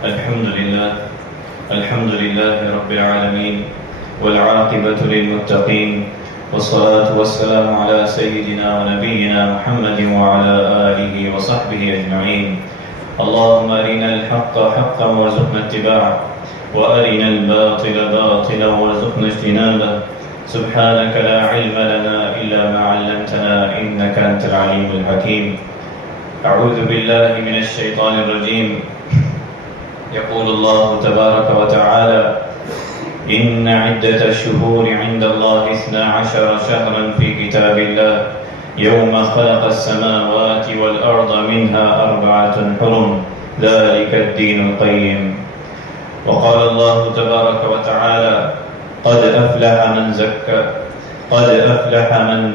الحمد لله رب العالمين والعاقبة للمتقين والصلاة والسلام على سيدنا ونبينا محمد وعلى آله وصحبه أجمعين. اللهم أرنا الحق حقا وارزقنا اتباعه وأرنا الباطل باطلا وارزقنا اجتنابه. سبحانك لا علم لنا إلا ما علمتنا إنك أنت العليم الحكيم. أعوذ بالله من الشيطان الرجيم. يقول الله تبارك وتعالى: إن عدة الشهور عند الله 12 شهرا في كتاب الله يوم خلق السماوات والأرض منها 4 حرم ذلك الدين القيم. وقال الله تبارك وتعالى: قد أفلح من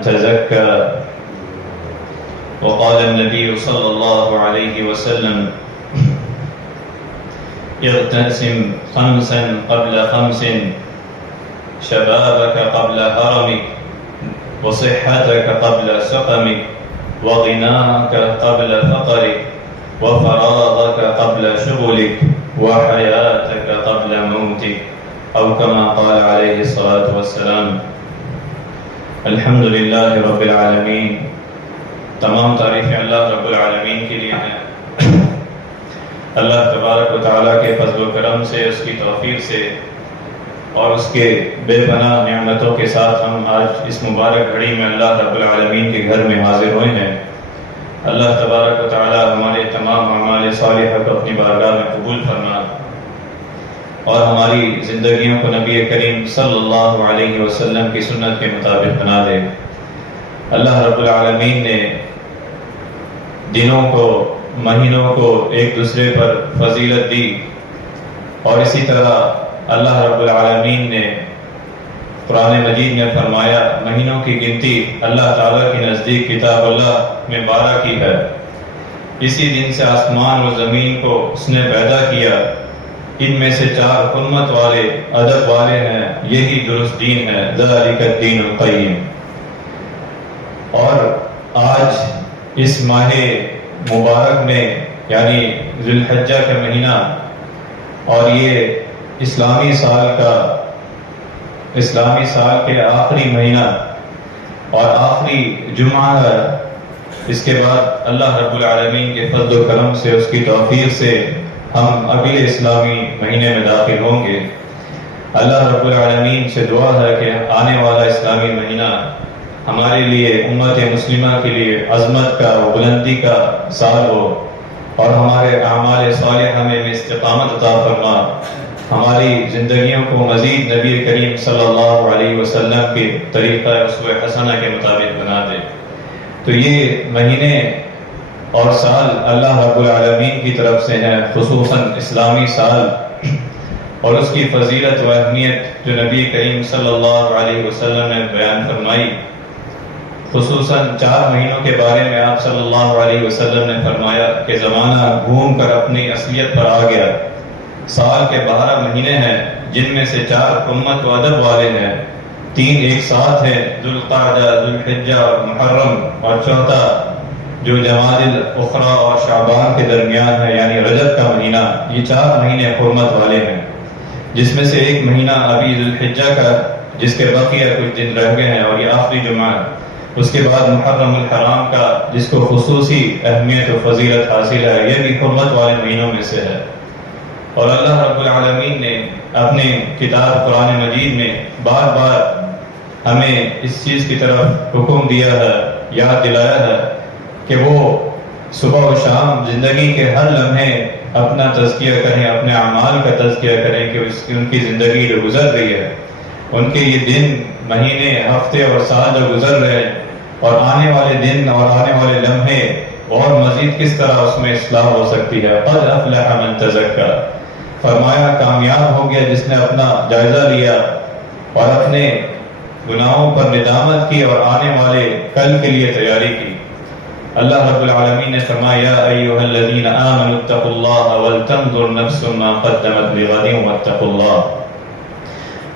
تزكى. وقال النبي صلى الله عليه وسلم: اغتسم 5 قبل 5 شبابك قبل هرمك وصحتك قبل سقمك وغناك قبل فقرك وفراغك قبل شغلك وحياتك قبل موتك، أو كما قال عليه الصلاة والسلام. الحمد للہ رب العالمین. تمام تعریفیں اللہ رب العالمین کے لیے ہیں. اللہ تبارک و تعالیٰ کے فضل و کرم سے، اس کی توفیق سے اور اس کے بے پناہ نعمتوں کے ساتھ ہم آج اس مبارک گھڑی میں اللہ رب العالمین کے گھر میں حاضر ہوئے ہیں. اللہ تبارک و تعالیٰ ہمارے تمام اعمال صالحہ کو اپنی بارگاہ میں قبول فرما اور ہماری زندگیوں کو نبی کریم صلی اللہ علیہ وسلم کی سنت کے مطابق بنا دے. اللہ رب العالمین نے دنوں کو، مہینوں کو ایک دوسرے پر فضیلت دی، اور اسی طرح اللہ رب العالمین نے قرآن مجید میں فرمایا مہینوں کی گنتی اللہ تعالیٰ کے نزدیک کتاب اللہ میں 12 کی ہے. اسی دن سے آسمان و زمین کو اس نے پیدا کیا. ان میں سے 4 حرمت والے، ادب والے ہیں. یہی درست دین ہے، ذالک الدین القیم. اور آج اس ماہ مبارک میں، یعنی ذی الحجہ کا مہینہ، اور یہ اسلامی سال کے آخری مہینہ اور آخری جمعہ ہے. اس کے بعد اللہ رب العالمین کے فضل و کرم سے، اس کی توفیق سے ہم اگلے اسلامی مہینے میں داخل ہوں گے. اللہ رب العالمین سے دعا ہے کہ آنے والا اسلامی مہینہ ہمارے لیے، امت مسلمہ کے لیے عظمت کا، بلندی کا سال ہو، اور ہمارے اعمال صالحہ میں استقامت عطا فرما. ہماری زندگیوں کو مزید نبی کریم صلی اللہ علیہ وسلم کے طریقہ اسوہ حسنہ کے مطابق بنا دے. تو یہ مہینے اور سال اللہ رب العالمین کی طرف سے ہے، خصوصاً اسلامی سال، اور اس کی فضیلت و اہمیت جو نبی کریم صلی اللہ علیہ وسلم نے بیان فرمائی. خصوصاً 4 مہینوں کے بارے میں آپ صلی اللہ علیہ وسلم نے فرمایا کہ زمانہ گھوم کر اپنی اصلیت پر آ گیا. سال کے 12 مہینے ہیں، جن میں سے 4 حرمت و ادب والے ہیں، 3 ایک ساتھ ہیں، ذوالقعدہ، ذوالحجہ اور محرم، اور چوتھا جو جمادی الاخری اور شعبان کے درمیان ہے، یعنی رجب کا مہینہ. یہ 4 مہینے حرمت والے ہیں، جس میں سے ایک مہینہ ابھی ذوالحجہ کا، جس کے بقیہ کچھ دن رہ گئے ہیں، اور یہ آخری جمعہ ہے. اس کے بعد محرم الحرام کا، جس کو خصوصی اہمیت و فضیلت حاصل ہے، یہ بھی حرمت والے مہینوں میں سے ہے. اور اللہ رب العالمین نے اپنے کتاب قرآن مجید میں بار بار ہمیں اس چیز کی طرف حکم دیا ہے، یاد دلایا ہے کہ وہ صبح و شام زندگی کے ہر لمحے اپنا تزکیہ کریں، اپنے اعمال کا تزکیہ کریں کہ ان کی زندگی جو گزر رہی ہے، ان کے یہ دن، مہینے، ہفتے اور سال جو گزر رہے ہیں، اور آنے والے دن اور آنے والے لمحے اور مزید کس طرح اس میں اصلاح ہو سکتی ہے. قد افلح من تزکا. فرمایا کامیاب ہو گیا جس نے اپنا جائزہ لیا اور اپنے گناہوں پر ندامت کی اور آنے والے کل کے لیے تیاری کی. اللہ رب العالمین نے فرمایا: یا ایھا الذین آمنوا اتقوا اللہ ولتنظر نفس ما قدمت لغد واتقوا اللہ.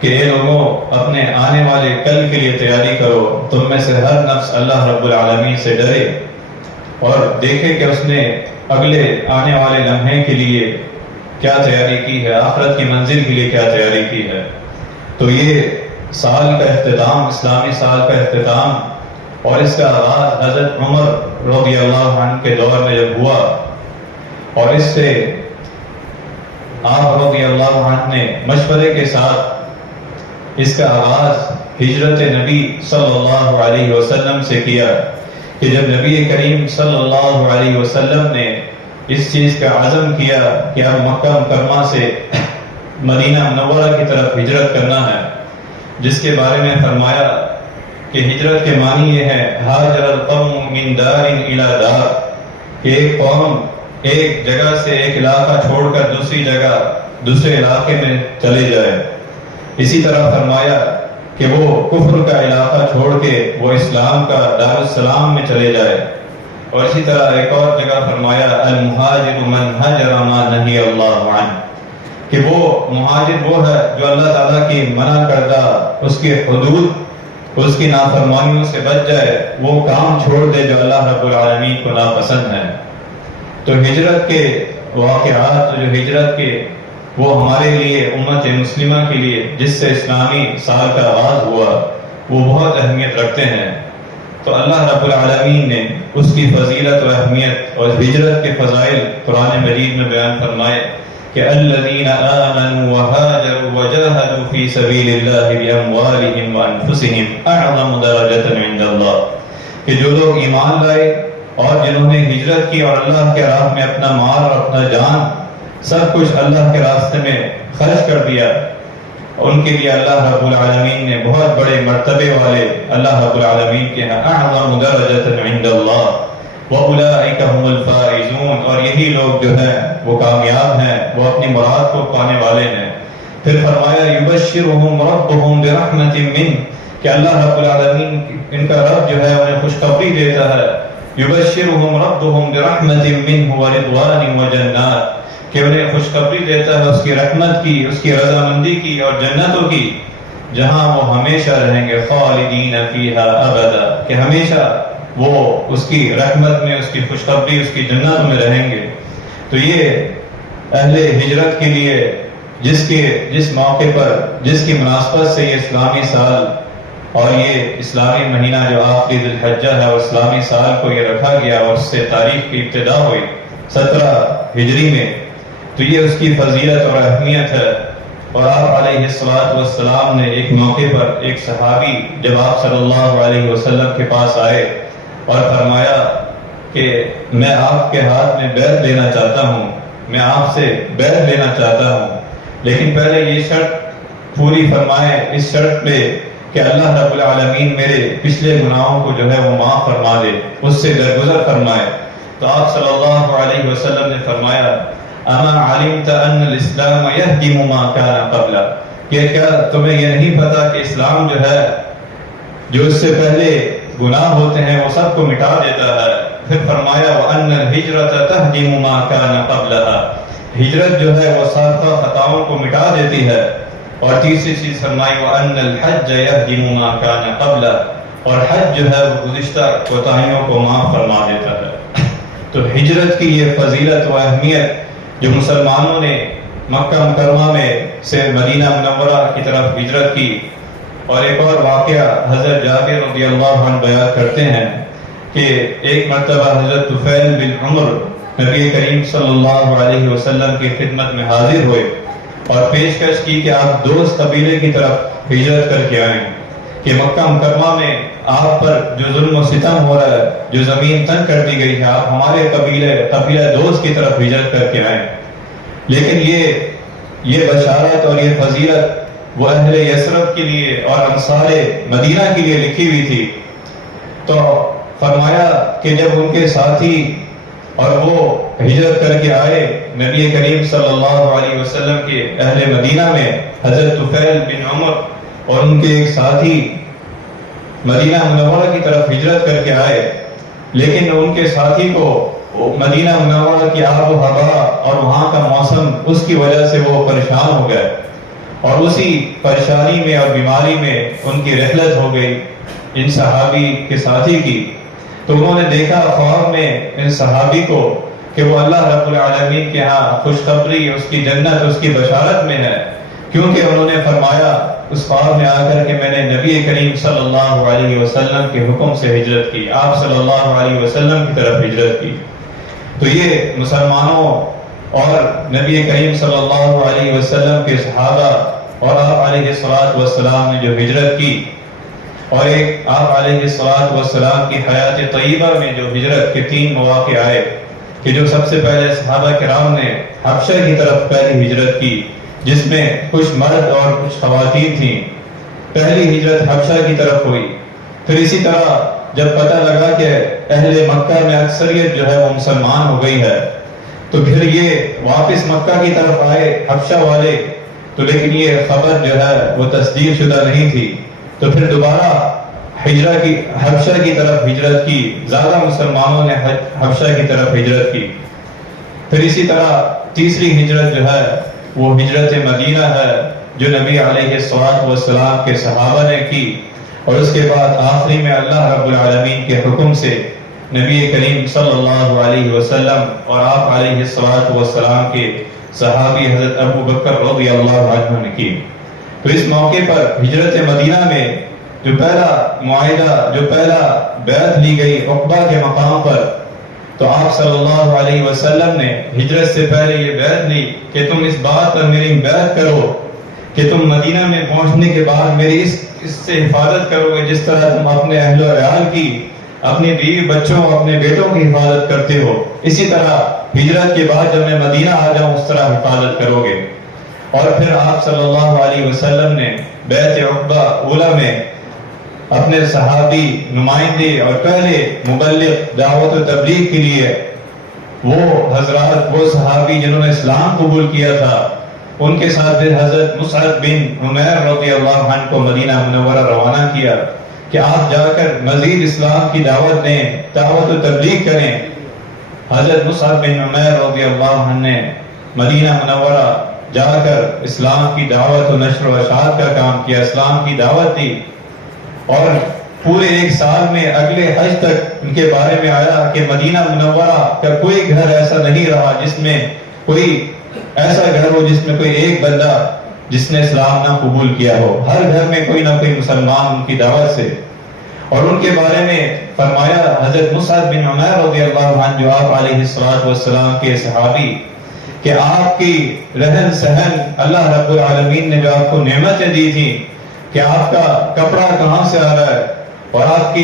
کہ اے لوگوں، اپنے آنے والے کل کے لیے تیاری کرو. تم میں سے ہر نفس اللہ رب العالمین سے ڈرے اور دیکھے کہ اس نے اگلے آنے والے لمحے کے لیے کیا تیاری کی ہے، آخرت کی منزل کے لیے کیا تیاری کی ہے۔ تو یہ سال کا اختتام، اسلامی سال کا اختتام اور اس کا آغاز حضرت عمر رضی اللہ عنہ کے دور میں جب ہوا، اور اس سے آپ رضی اللہ عنہ نے مشورے کے ساتھ اس کا آغاز ہجرت نبی صلی اللہ علیہ وسلم سے کیا، کہ جب نبی کریم صلی اللہ علیہ وسلم نے اس چیز کا عزم کیا کہ اب مکہ مکرمہ سے مدینہ منورہ کی طرف ہجرت کرنا ہے، جس کے بارے میں فرمایا کہ ہجرت کے معنی یہ ہے ہاجر القوم من دار الی دار، کہ ایک قوم ایک جگہ سے ایک علاقہ چھوڑ کر دوسری جگہ دوسرے علاقے میں چلے جائے۔ اسی طرح فرمایا کہ وہ کفر کا علاقہ چھوڑ کے وہ اسلام کا دارالسلام میں چلے جائے۔ اور اسی طرح ایک اور جگہ فرمایا المہاجر من ہجر ما نہی اللہ عنہ، کہ وہ مہاجر وہ ہے جو اللہ تعالیٰ کی منع کردہ اس کے حدود، اس کی نافرمانیوں سے بچ جائے، وہ کام چھوڑ دے جو اللہ رب العالمین کو ناپسند ہے۔ تو ہجرت کے واقعات، جو ہجرت کے وہ ہمارے لیے امت مسلمہ کے لیے جس سے اسلامی سال کا آغاز ہوا، وہ بہت اہمیت رکھتے ہیں۔ تو اللہ رب العالمین نے اس کی فضیلت و اہمیت اور ہجرت کے فضائل قرآن مجید میں بیان فرمائے کہ الذین آمنوا وہاجروا وجاہدوا فی سبیل اللہ باموالہم وانفسہم اعظم درجۃ عند اللہ، کہ جو لوگ ایمان لائے اور جنہوں نے ہجرت کی اور اللہ کے راہ میں اپنا مال اور اپنا جان سب کچھ اللہ کے راستے میں خرچ کر دیا، ان کے لیے اللہ رب العالمین نے بہت بڑے مرتبے والے اللہ رب العالمین کے اعظم درجۃ عند اللہ وَأُولَٰئِكَ هُمُ الْفَائِزُونَ، اور یہی لوگ جو ہیں وہ کامیاب ہیں، وہ اپنی مراد کو پانے والے ہیں۔ پھر فرمایا يُبَشِّرُهُمْ رَبُّهُمْ بِرَحْمَةٍ مِّنْهُ، کہ اللہ رب العالمین ان کا رب جو ہے انہیں خوشخبری دیتا ہے، يُبَشِّرُهُمْ رَبُّهُمْ بِرَحْمَةٍ مِّنْهُ وَرِضْوَانٍ وَجَنَّاتٍ، کہ انہیں خوشخبری دیتا ہے اس کی رحمت کی، اس کی رضامندی کی اور جنتوں کی، جہاں وہ ہمیشہ رہیں گے، خالدین فیہا ابدا، کہ ہمیشہ وہ اس کی رحمت میں، اس کی خوشخبری، اس کی جنتوں میں رہیں گے۔ تو یہ اہل ہجرت کے لیے جس موقع پر، جس کی مناسبت سے یہ اسلامی سال اور یہ اسلامی مہینہ جو آخری ذی الحجہ ہے اور اسلامی سال کو یہ رکھا گیا اور اس سے تاریخ کی ابتدا ہوئی 17 ہجری میں، تو یہ اس کی فضیلت اور اہمیت ہے۔ اور آپ علیہ السلام نے ایک موقع پر ایک صحابی جب آپ صلی اللہ علیہ وسلم کے پاس آئے اور فرمایا کہ میں آپ کے ہاتھ میں بیعت لینا چاہتا ہوں، میں آپ سے بیعت لینا چاہتا ہوں، لیکن پہلے یہ شرط پوری فرمائے، اس شرط پہ کہ اللہ رب العالمین میرے پچھلے گناہوں کو جو ہے وہ معاف فرما دے، اس سے درگزر فرمائے۔ تو آپ صلی اللہ علیہ وسلم نے فرمایا اما علمت ان الاسلام یہدم ما کان قبلہ، کہ کیا تمہیں یہ نہیں پتا کہ اسلام جو ہے جو اس سے پہلے گناہ ہوتے ہیں وہ سب کو مٹا دیتا ہے۔ پھر فرمایا وَأَنَّ الْهِجْرَةَ تَهْدِمُ مَا كَانَ قَبْلَهَا، ہجرت جو ہے وہ سابقہ خطاؤں کو مٹا دیتی ہے۔ اور تیسری چیز فرمائی وَأَنَّ الْحَجَّ يَهْدِمُ مَا كَانَ قَبْلَهَا، اور حج جو ہے وہ گزشتہ کوتاہیوں کو معاف فرما دیتا ہے۔ تو ہجرت کی یہ فضیلت و اہمیت جو مسلمانوں نے مکہ مکرمہ میں سے مدینہ منورہ کی طرف ہجرت کی، اور ایک اور واقعہ حضرت جابر رضی اللہ عنہ بیان کرتے ہیں کہ ایک مرتبہ حضرت طفیل بن عمر نبی کریم صلی اللہ علیہ وسلم کی خدمت میں حاضر ہوئے اور پیشکش کی کہ آپ دوست قبیلے کی طرف ہجرت کر کے آئیں، کہ مکہ مکرمہ میں آپ پر جو ظلم و ستم ہو رہا ہے، جو زمین تنگ کر دی گئی ہے، آپ ہمارے قبیلہ دوست کی طرف ہجرت کر کے آئیں۔ لیکن یہ بشارت اور یہ فضیلت وہ اہل یثرب کے لیے اور انصار مدینہ کے لیے لکھی ہوئی تھی۔ تو فرمایا کہ جب ان کے ساتھی اور وہ ہجرت کر کے آئے نبی کریم صلی اللہ علیہ وسلم کے اہل مدینہ میں، حضرت طفیل بن عمر اور ان کے ایک ساتھی مدینہ منورہ کی طرف ہجرت کر کے آئے، لیکن ان کے ساتھی کو مدینہ منورہ کی آب و ہوا اور وہاں کا موسم اس کی وجہ سے وہ پریشان ہو گئے، اور اسی پریشانی میں اور بیماری میں ان کی رحلت ہو گئی ان صحابی کے ساتھی کی۔ تو انہوں نے دیکھا خواب میں ان صحابی کو کہ وہ اللہ رب العالمین کے ہاں خوشخبری، اس کی جنت، اس کی بشارت میں ہے، کیونکہ انہوں نے فرمایا اس خواب میں آ کر کہ میں نے نبی کریم صلی اللہ علیہ وسلم کے حکم سے ہجرت کی، آپ صلی اللہ علیہ وسلم کی طرف ہجرت کی۔ تو یہ مسلمانوں اور نبی کریم صلی اللہ علیہ وسلم کے صحابہ اور آپ علیہ الصلوۃ والسلام نے جو ہجرت کی، اور ایک آپ علیہ الصلوۃ والسلام کی حیات طیبہ میں جو ہجرت کے 3 مواقع آئے، کہ جو سب سے پہلے صحابہ کرام نے حبشہ کی طرف پہلی ہجرت کی، جس میں کچھ مرد اور کچھ خواتین تھیں، پہلی ہجرت حبشہ کی طرف ہوئی۔ پھر اسی طرح جب پتہ لگا کہ اہل مکہ میں اکثریت جو ہے وہ مسلمان ہو گئی ہے، تو پھر یہ واپس مکہ کی طرف آئے حبشہ والے، تو لیکن یہ خبر جو ہے وہ تصدیق شدہ نہیں تھی، تو پھر دوبارہ حبشہ کی طرف ہجرت کی، زیادہ مسلمانوں نے حبشہ کی طرف ہجرت کی۔ پھر اسی طرح تیسری ہجرت جو ہے وہ ہجرت مدینہ ہے، جو نبی علیہ الصلوۃ والسلام کے صحابہ نے کی، اور اس کے بعد آخری میں اللہ رب العالمین کے حکم سے نبی کریم صلی اللہ علیہ وسلم اور آپ علیہ الصلوۃ والسلام کے صحابی حضرت ابو بکر رضی اللہ عنہ نے کی۔ تو اس موقع پر ہجرت مدینہ میں جو پہلا معاہدہ، جو پہلا بیعت لی گئی عقبہ کے مقام پر، تو آپ صلی اللہ علیہ وسلم نے ہجرت سے پہلے یہ بیعت لی کہ تم اس بات پر میری بیعت کرو کہ تم مدینہ میں پہنچنے کے بعد میری اس سے حفاظت کرو گے، جس طرح تم اپنے اہل و عیال کی، اپنے بیوی بچوں، اپنے بیٹوں کی حفاظت کرتے ہو، اسی طرح ہجرت کے بعد جب میں مدینہ آ جاؤں اس طرح حفاظت کرو گے۔ اور پھر آپ صلی اللہ علیہ وسلم نے بیعت عقبہ اولا میں اپنے صحابی نمائندے اور پہلے مبلغ دعوت و تبلیغ کے لیے وہ حضرات، وہ صحابی جنہوں نے اسلام قبول کیا تھا، ان کے ساتھ حضرت مصعب بن عمیر رضی اللہ عنہ کو مدینہ منورہ روانہ کیا کہ آپ جا کر مزید اسلام کی دعوت دیں، دعوت و تبلیغ کریں۔ حضرت مصعب بن عمیر رضی اللہ عنہ نے مدینہ منورہ جا کر اسلام کی دعوت و نشر و اشاعت کا کام کیا، اسلام کی دعوت دی، اور پورے 1 سال میں اگلے حج تک ان کے بارے میں آیا کہ مدینہ منورہ کا کوئی گھر ایسا نہیں رہا جس میں کوئی ایسا گھر ہو جس میں کوئی ایک بندہ جس نے اسلام نہ قبول کیا ہو، ہر گھر میں کوئی نہ کوئی مسلمان ان کی دعوت سے۔ اور ان کے بارے میں فرمایا حضرت مصعب بن عمیر رضی اللہ عنہ، جو آپ علیہ الصلوۃ والسلام کے صحابی، کہ آپ کی رہن سہن، اللہ رب العالمین نے جو آپ کو نعمتیں دی تھی کہ آپ کا کپڑا کہاں سے آ رہا ہے، اور آپ کے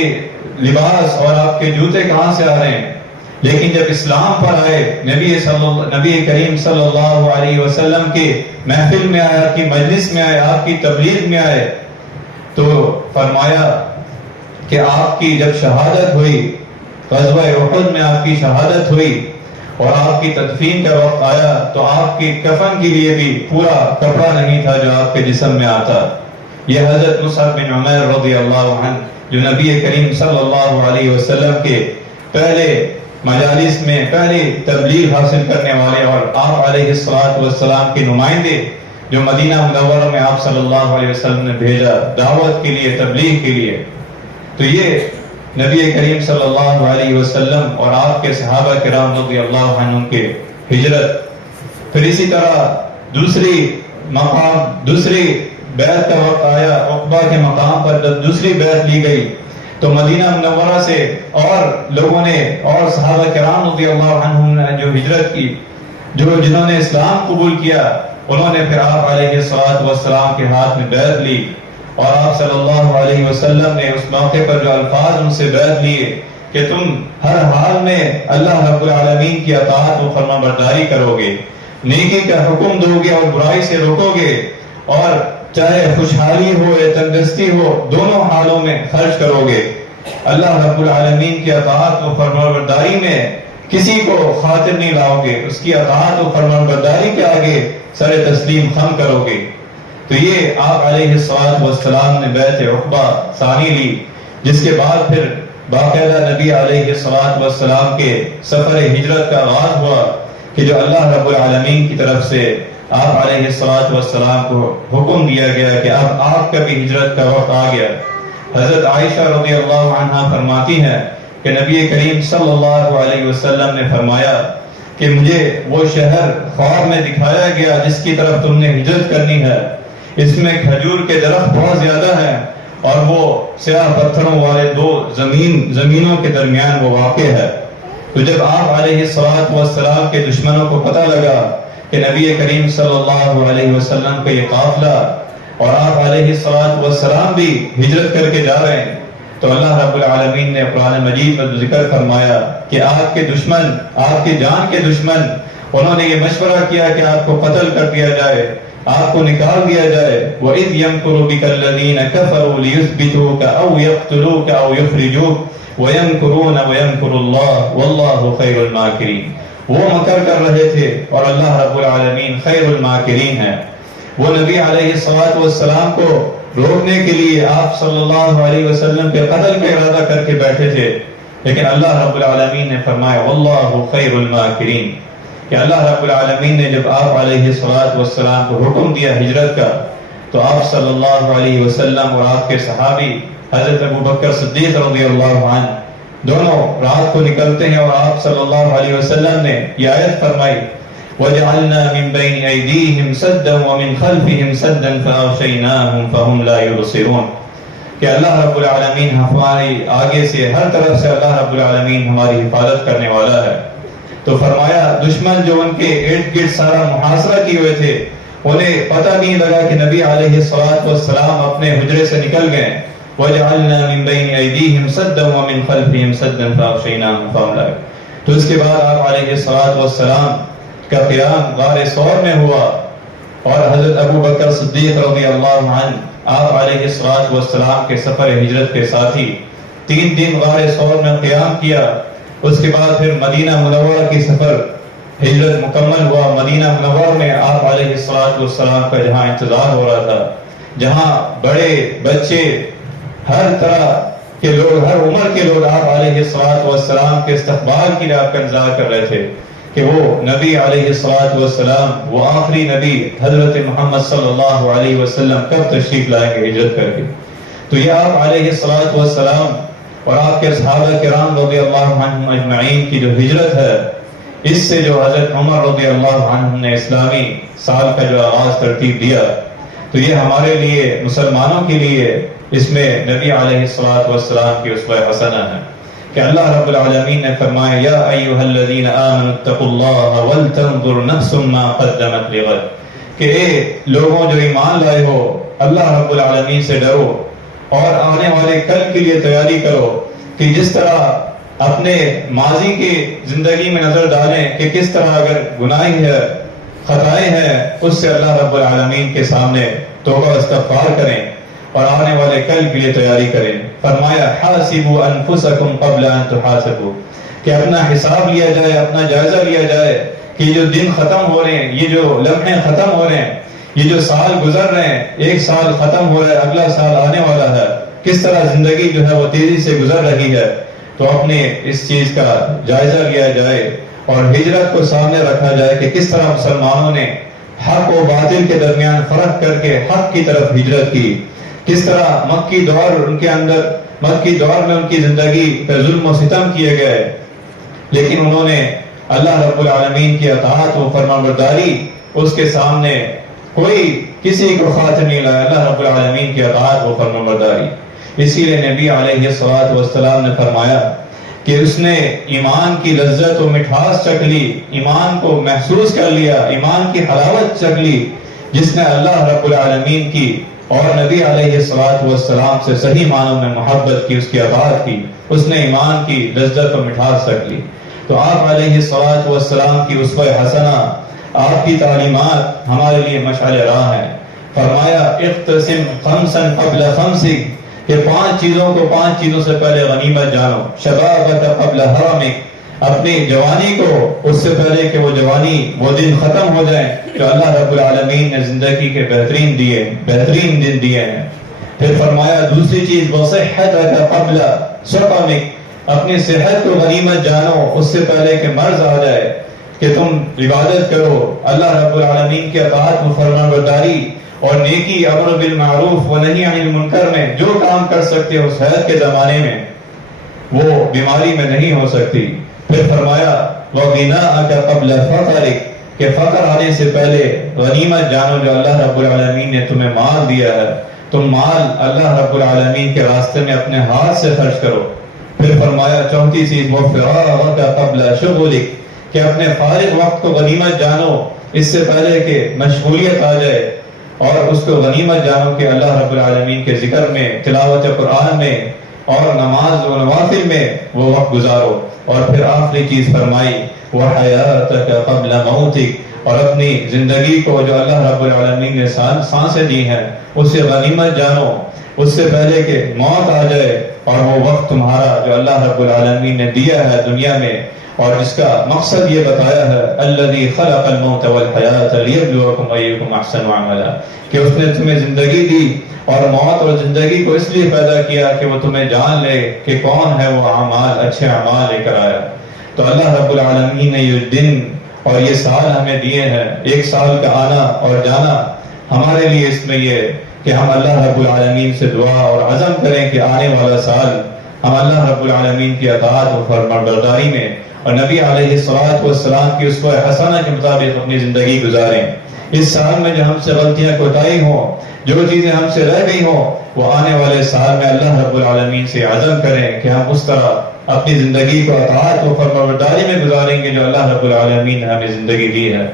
لباس اور آپ کے جوتے کہاں سے آ رہے ہیں، لیکن جب اسلام پر آئے، نبی کریم صلی اللہ علیہ وسلم کے محفل میں آئے، آپ کی مجلس میں آئے، آپ کی تبلیغ میں آئے، تو فرمایا کہ آپ کی جب شہادت ہوئی، غزوہ احد میں آپ کی شہادت ہوئی اور آپ کی تدفین کا وقت آیا، تو آپ کی کفن کے لیے بھی پورا کپڑا نہیں تھا جو آپ کے جسم میں آتا۔ یہ حضرت مصعب بن عمیر رضی اللہ عنہ، جو نبی کریم صلی اللہ علیہ وسلم کے پہلے مجالس میں پہلی تبلیغ حاصل کرنے والے اور آپ علیہ الصلوۃ والسلام کے نمائندے، جو مدینہ منورہ میں آپ صلی اللہ علیہ وسلم نے بھیجا دعوت کے لیے، تبلیغ کے لیے، تو یہ نبی کریم صلی اللہ علیہ وسلم اور آپ کے صحابہ کرام رضی اللہ عنہ کے ہجرت۔ پھر اسی طرح دوسری بیعت کا وقت آیا، عقبہ کے مقام پر جب دوسری بیعت لی گئی، تو مدینہ منورہ سے اور لوگوں نے، اور صحابہ کرام رضی اللہ عنہم نے جو ہجرت کی، جنہوں نے اسلام قبول کیا، انہوں نے پھر آپ علیہ الصلوۃ والسلام کے ہاتھ میں بیعت لی، اور آپ صلی اللہ علیہ وسلم نے اس موقع پر جو الفاظ ان سے بیعت لیے کہ تم ہر حال میں اللہ رب العالمین کی اطاعت و فرما برداری کرو گے، نیکی کا حکم دو گے اور برائی سے روکو گے، اور چاہے خوشحالی ہو یا تندرستی ہو، دونوں حالوں میں خرچ کرو گے، اللہ رب العالمین کی اطاعت و فرما برداری میں کسی کو خاطر نہیں لاؤ گے، اس کی اطاعت و فرما برداری کے آگے سر تسلیم خم کرو گے۔ تو یہ آپ علیہ الصلوۃ والسلام نے بیعت عقبہ ثانی لی، جس کے بعد پھر باقاعدہ نبی علیہ الصلوۃ والسلام کے سفر ہجرت کا آغاز ہوا، کہ جو اللہ رب العالمین کی طرف سے آپ علیہ الصلوۃ والسلام کو حکم دیا گیا کہ اب آپ کا بھی ہجرت کا وقت آ گیا۔ حضرت عائشہ رضی اللہ عنہا فرماتی ہیں کہ نبی کریم صلی اللہ علیہ وسلم نے فرمایا کہ مجھے وہ شہر خواب میں دکھایا گیا جس کی طرف تم نے ہجرت کرنی ہے، اس میں کھجور کے درخت بہت زیادہ ہیں اور وہ سیاہ پتھروں والے دو زمینوں کے درمیان وہ واقع ہے۔ تو جب آپ علیہ السلام کے دشمنوں کو پتہ لگا کہ نبی کریم صلی اللہ علیہ وسلم کا یہ قافلہ اور آپ علیہ السلام بھی ہجرت کر کے جا رہے ہیں، تو اللہ رب العالمین نے قرآن مجید میں ذکر فرمایا کہ آپ کے دشمن، آپ کی جان کے دشمن، انہوں نے یہ مشورہ کیا کہ آپ کو قتل کر دیا جائے، آپ کو نکال دیا جائے۔ وَإِذْ يَمْكُرُ بِكَ الَّذِينَ كَفَرُوا لِيُثْبِتُوكَ أَوْ يَقْتُلُوكَ أَوْ يُخْرِجُوكَ وَيَمْكُرُونَ وَيَمْكُرُ اللَّهُ وَاللَّهُ خَيْرُ الْمَاكِرِينَ۔ وہ مکر کر رہے تھے اور اللہ رب العالمین خیر الماکرین ہے۔ وہ نبی علیہ السلام کو روکنے کے لیے آپ صلی اللہ علیہ وسلم کے قتل کا ارادہ کر کے بیٹھے تھے، لیکن اللہ رب العالمین نے فرمایا واللہ خیر الماکرین، کہ اللہ رب العالمین نے جب آپ علیہ السلام کو حکم دیا ہجرت کا، تو آپ صلی اللہ علیہ وسلم اور آپ کے صحابی حضرت ابوبکر صدیق رضی اللہ عنہ دونوں رات کو نکلتے ہیں، اور آپ صلی اللہ علیہ وسلم نے یہ آیت فرمائی وَجَعَلْنَا مِن بَيْنِ أَيْدِيهِمْ سَدًّا وَمِنْ خَلْفِهِمْ سَدًّا فَأَغْشَيْنَاهُمْ فَهُمْ لَا يُبْصِرُونَ، کہ اللہ رب العالمین ہماری آگے سے ہر طرف سے اللہ رب العالمین ہماری حفاظت کرنے والا ہے۔ تو فرمایا دشمن جو ان کے ارد گرد سارا محاصرہ کیے ہوئے تھے، انہیں پتہ نہیں لگا کہ نبی علیہ السلام اپنے حجرے سے نکل گئے۔ وَجَعَلْنَا مِن بَيْنِ أَيْدِيهِمْ سَدًّا وَمِنْ خَلْفِهِمْ سَدًّا فَأَغْشَيْنَاهُمْ فَهُمْ لَا يُبْصِرُونَ۔ تو اس کے بعد آپ علیہ السلام کا قیام غار ثور میں ہوا، اور حضرت ابوبکر صدیق رضی اللہ عنہ آپ علیہ السلام کے سفر ہجرت کے ساتھی 3 دن غار ثور میں قیام کیا۔ اس کے بعد پھر مدینہ منورہ کی سفر ہجرت مکمل ہوا۔ مدینہ منورہ میں آپ علیہ السلام کا جہاں انتظار ہو رہا تھا، جہاں بڑے بچے ہر طرح کے لوگ، ہر عمر کے لوگ آپ علیہ السلام کے استقبال کے لیے آپ کا انتظار کر رہے تھے کہ وہ نبی علیہ السلام، وہ آخری نبی حضرت محمد صلی اللہ علیہ وسلم کب تشریف لائیں گے ہجرت کر کے۔ تو یہ آپ علیہ السلام اور آپ کے صحابہ کرام رضی اللہ عنہم اجمعین کی جو ہجرت ہے، اس سے جو حضرت عمر رضی اللہ عنہ نے اسلامی سال کا جو آغاز ترتیب دیا، تو یہ ہمارے لیے مسلمانوں کے لیے اس میں نبی علیہ السلام کی اسوہ حسنہ ہے کہ اللہ رب العالمین نے فرمایا یا ایھا الذین آمنوا اتقوا اللہ ولتنظر نفس ما قدمت لغد، کہ اے لوگوں جو ایمان لائے ہو، اللہ رب العالمین سے ڈرو اور آنے والے کل کے لیے تیاری کرو، کہ جس طرح اپنے ماضی کی زندگی میں نظر ڈالیں کہ کس طرح اگر گناہیں ہے، خطائیں ہیں، اس سے اللہ رب العالمین کے سامنے توبہ استغفار کریں اور آنے والے کل کے لیے تیاری کریں۔ فرمایا حاسبوا انفسکم قبل ان تحاسبوا، کہ اپنا حساب لیا جائے، اپنا جائزہ لیا جائے کہ جو دن ختم ہو رہے ہیں، یہ جو لمحے ختم ہو رہے ہیں، یہ جو سال گزر رہے ہیں، ایک سال ختم ہو رہا ہے، اگلا سال آنے والا ہے، کس طرح زندگی جو ہے وہ تیزی سے گزر رہی ہے۔ تو اپنے اس چیز کا جائزہ لیا جائے اور ہجرت کو سامنے رکھا جائے کہ کس طرح مسلمانوں نے حق و باطل کے درمیان فرق کر کے حق کی طرف ہجرت کی، کس طرح مکی دور میں ان کی زندگی پر ظلم و ستم کیے گئے، لیکن انہوں نے اللہ رب العالمین کی اطاعت و فرمانبرداری، اس کے سامنے کوئی کسی کو خاطر نہیں لایا، اللہ رب العالمین کی اطاعت و فرمانبرداری۔ اسی لیے نبی علیہ السلام نے فرمایا کہ اس نے ایمان کی لذت و مٹھاس چکھ لی، ایمان کو محسوس کر لیا، ایمان کی حلاوت چکھ لی، جس نے اللہ رب العالمین کی اور نبی علیہ السلام سے صحیح معنوں میں محبت کی، اس کی اطاعت کی، اس نے ایمان کی لذت و مٹھاس چکھ لی۔ تو آپ علیہ السلام کی اسوہ حسنہ، آپ کی تعلیمات ہمارے لیے مشعل راہ ہیں۔ فرمایا اقتسم خمسا قبل خمس، کہ 5 چیزوں سے پہلے غنیمت جانو۔ شبابک قبل حرمک، اپنی جوانی کو اس سے پہلے کہ وہ جوانی، وہ دن ختم ہو جائیں جو اللہ رب العالمین نے زندگی کے بہترین دن دیے ہیں۔ پھر فرمایا دوسری چیز وصحتک قبل سقمک، اپنی صحت کو غنیمت جانو اس سے پہلے کہ مرض آ جائے، کہ تم عبادت کرو، اللہ رب العالمین کی اطاعت و فرمانبرداری اور نیکی، امر بالمعروف و نہی عن المنکر میں جو کام کر سکتے ہو صحت کے زمانے میں، وہ بیماری میں نہیں ہو سکتی۔ پھر فرمایا وغناءک قبل فقرک، کہ فقر آنے سے پہلے غنیمت جانو جو اللہ رب العالمین نے تمہیں مال دیا ہے، تم مال اللہ رب العالمین کے راستے میں اپنے ہاتھ سے خرچ کرو۔ پھر فرمایا چوتھی چیز وفراغک قبل شغلک، کہ اپنے فارغ وقت کو غنیمت جانو اس سے پہلے کہ مشغولیت آ جائے، اور اس کو غنیمت جانو کہ اللہ رب العالمین کے ذکر میں، تلاوت قرآن میں اور نماز و نوافل میں وہ وقت گزارو۔ اور پھر آخری چیز فرمائی وحیاتک قبل موتک، اور اپنی زندگی کو جو اللہ رب العالمین نے سانسیں دی ہیں اسے غنیمت جانو اس سے پہلے کہ موت آ جائے، اور وہ وقت تمہارا جو اللہ رب العالمین نے دیا ہے دنیا میں، اور جس کا مقصد یہ بتایا ہے الذی خلق الموت والحیات لیبلوکم ایکم احسن عملا، کہ اس نے تمہیں زندگی دی اور موت اور زندگی کو اس لیے پیدا کیا کہ وہ تمہیں جان لے کہ کون ہے وہ اعمال، اچھے اعمال لے کر آیا۔ تو اللہ رب العالمین نے یہ دن اور یہ سال ہمیں دیے ہیں، ایک سال کا آنا اور جانا، ہمارے لیے اس میں یہ کہ ہم اللہ رب العالمین سے دعا اور عزم کریں کہ آنے والا سال ہم اللہ رب العالمین کی اطاعت و فرمانبرداری میں اور نبی علیہ الصلوۃ والسلام کی اسوہ حسنہ کے مطابق اپنی زندگی گزاریں۔ اس سال میں جو ہم سے غلطیاں کوتاہی ہوں، جو چیزیں ہم سے رہ گئی ہوں، وہ آنے والے سال میں اللہ رب العالمین سے عزم کریں کہ ہم اس طرح اپنی زندگی کو اطاعت و فرمانبرداری میں گزاریں گے جو اللہ رب العالمین نے ہمیں زندگی دی ہے۔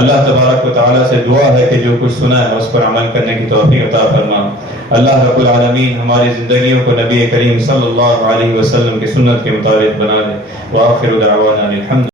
اللہ تبارک و تعالیٰ سے دعا ہے کہ جو کچھ سنا ہے اس پر عمل کرنے کی توفیق عطا فرما۔ اللہ رب العالمین ہماری زندگیوں کو نبی کریم صلی اللہ علیہ وسلم کی سنت کے مطابق بنا دے۔ وآخر دعوانا الحمد